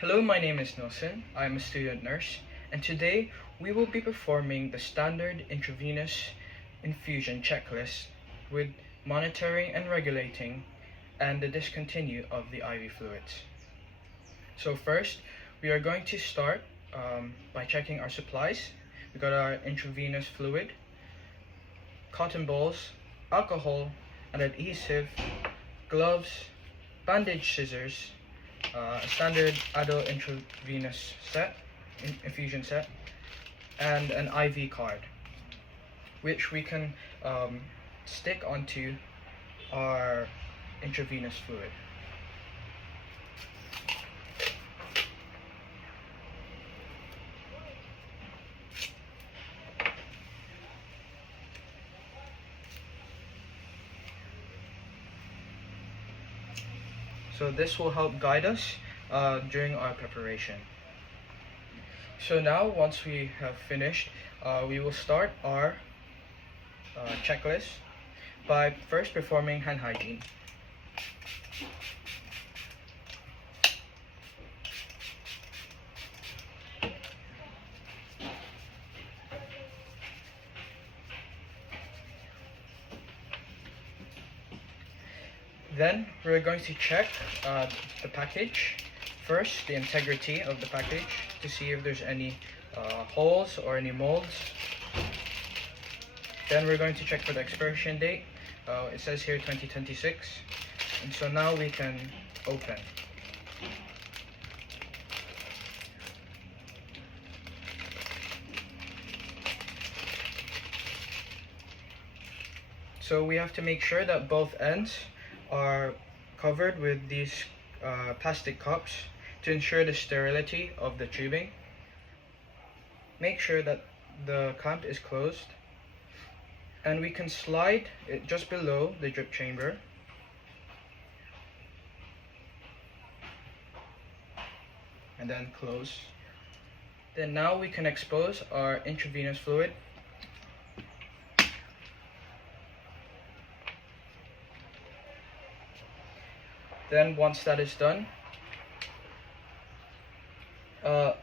Hello, my name is Nelson. I'm a student nurse, and today we will be performing the standard intravenous infusion checklist with monitoring and regulating and the discontinue of the IV fluids. So first, we are going to start by checking our supplies. We got our intravenous fluid, cotton balls, alcohol, and adhesive, gloves, bandage scissors, a standard adult intravenous infusion set, and an IV card, which we can stick onto our intravenous fluid. So this will help guide us during our preparation. So now, once we have finished, we will start our checklist by first performing hand hygiene. Then we're going to check the package. First, the integrity of the package to see if there's any holes or any molds. Then we're going to check for the expiration date. It says here 2026. And so now we can open. So we have to make sure that both ends are covered with these plastic cups to ensure the sterility of the tubing. Make sure that the clamp is closed, and we can slide it just below the drip chamber. And then close. Then now we can expose our intravenous fluid. Then once that is done,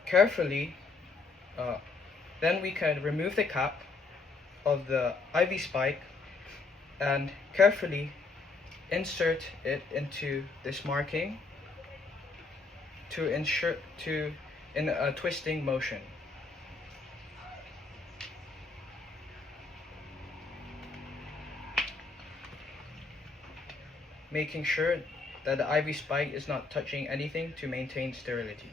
carefully, then we can remove the cap of the IV spike and carefully insert it into this marking in a twisting motion. Making sure that the IV spike is not touching anything to maintain sterility.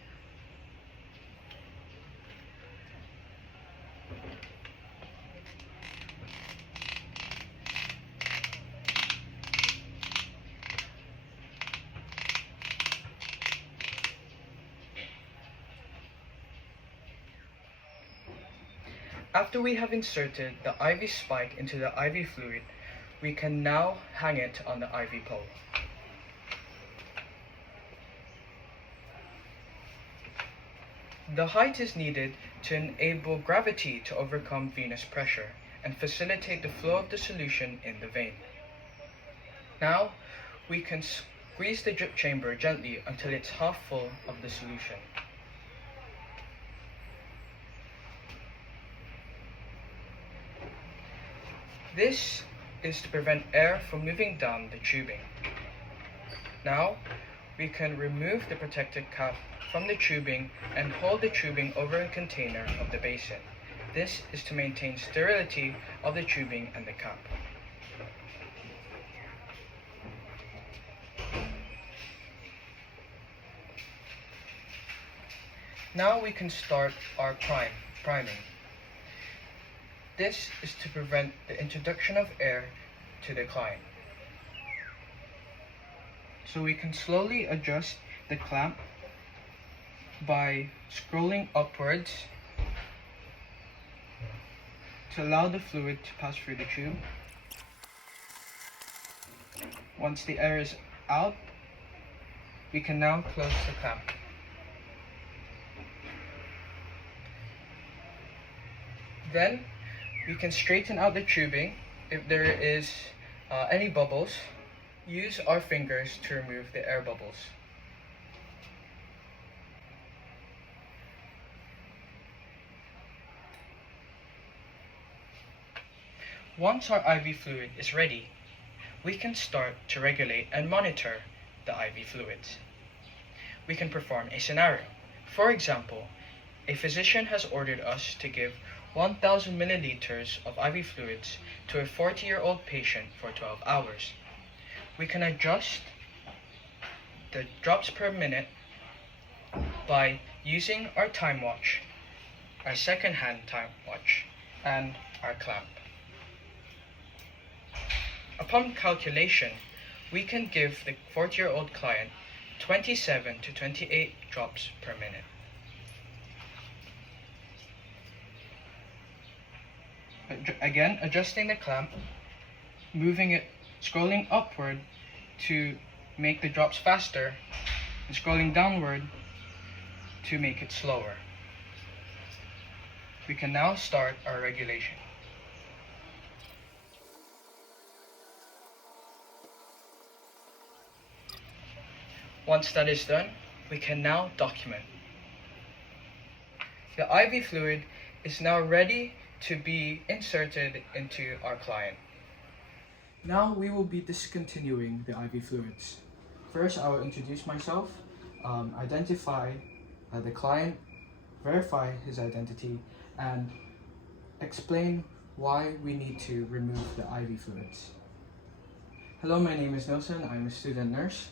After we have inserted the IV spike into the IV fluid, we can now hang it on the IV pole. The height is needed to enable gravity to overcome venous pressure and facilitate the flow of the solution in the vein. Now, we can squeeze the drip chamber gently until it's half full of the solution. This is to prevent air from moving down the tubing. Now, we can remove the protected cap from the tubing and hold the tubing over a container of the basin. This is to maintain sterility of the tubing and the cap. Now we can start our priming. This is to prevent the introduction of air to the client. So we can slowly adjust the clamp by scrolling upwards to allow the fluid to pass through the tube. Once the air is out, we can now close the clamp. Then we can straighten out the tubing. If there is any bubbles, use our fingers to remove the air bubbles. Once our IV fluid is ready, we can start to regulate and monitor the IV fluids. We can perform a scenario. For example, a physician has ordered us to give 1,000 milliliters of IV fluids to a 40-year-old patient for 12 hours. We can adjust the drops per minute by using our time watch, our second-hand time watch, and our clamp. Upon calculation, we can give the 40-year-old client 27 to 28 drops per minute. Again, adjusting the clamp, moving it, scrolling upward to make the drops faster, and scrolling downward to make it slower. We can now start our regulation. Once that is done, we can now document. The IV fluid is now ready to be inserted into our client. Now we will be discontinuing the IV fluids. First, I will introduce myself, identify the client, verify his identity, and explain why we need to remove the IV fluids. Hello, my name is Nelson. I'm a student nurse.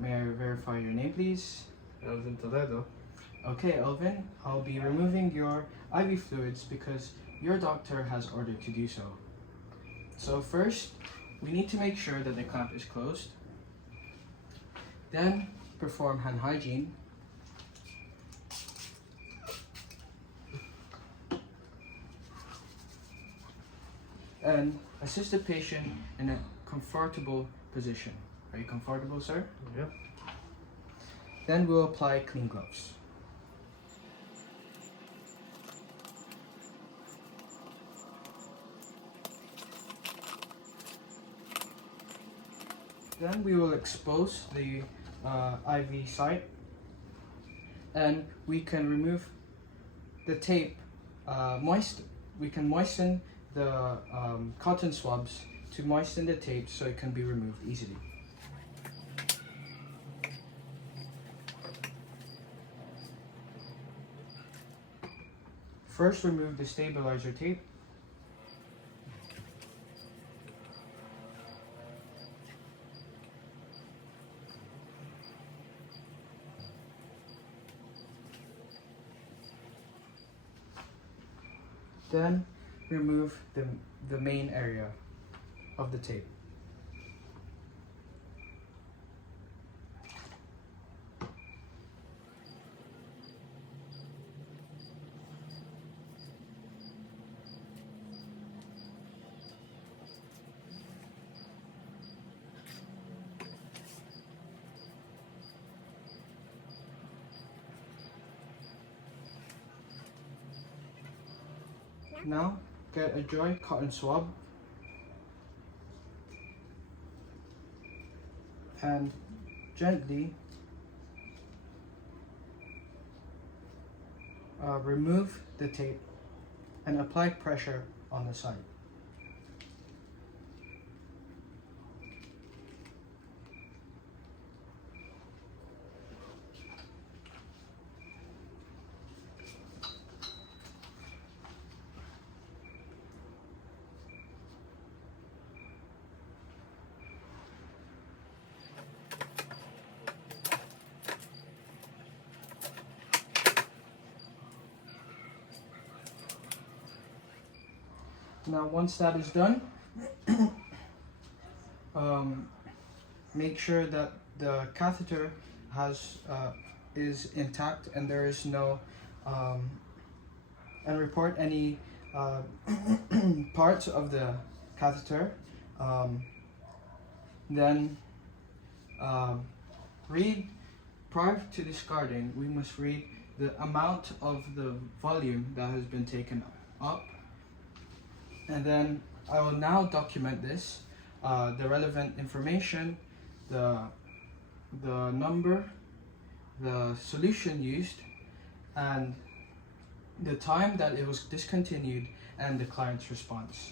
May I verify your name, please? Elvin Toledo. Okay, Elvin, I'll be removing your IV fluids because your doctor has ordered to do so. So first, we need to make sure that the clamp is closed. Then, perform hand hygiene. And assist the patient in a comfortable position. Are you comfortable, sir? Yep. Then we'll apply clean gloves. Then we will expose the IV site, and we can remove the tape. We can moisten the cotton swabs to moisten the tape so it can be removed easily. First, remove the stabilizer tape. Then, remove the main area of the tape. Now, get a dry cotton swab and gently remove the tape and apply pressure on the site. Now, once that is done, make sure that the catheter is intact and there is no, and report any parts of the catheter. Then read, prior to discarding, we must read the amount of the volume that has been taken up. And then I will now document this, the relevant information, the number, the solution used, and the time that it was discontinued, and the client's response.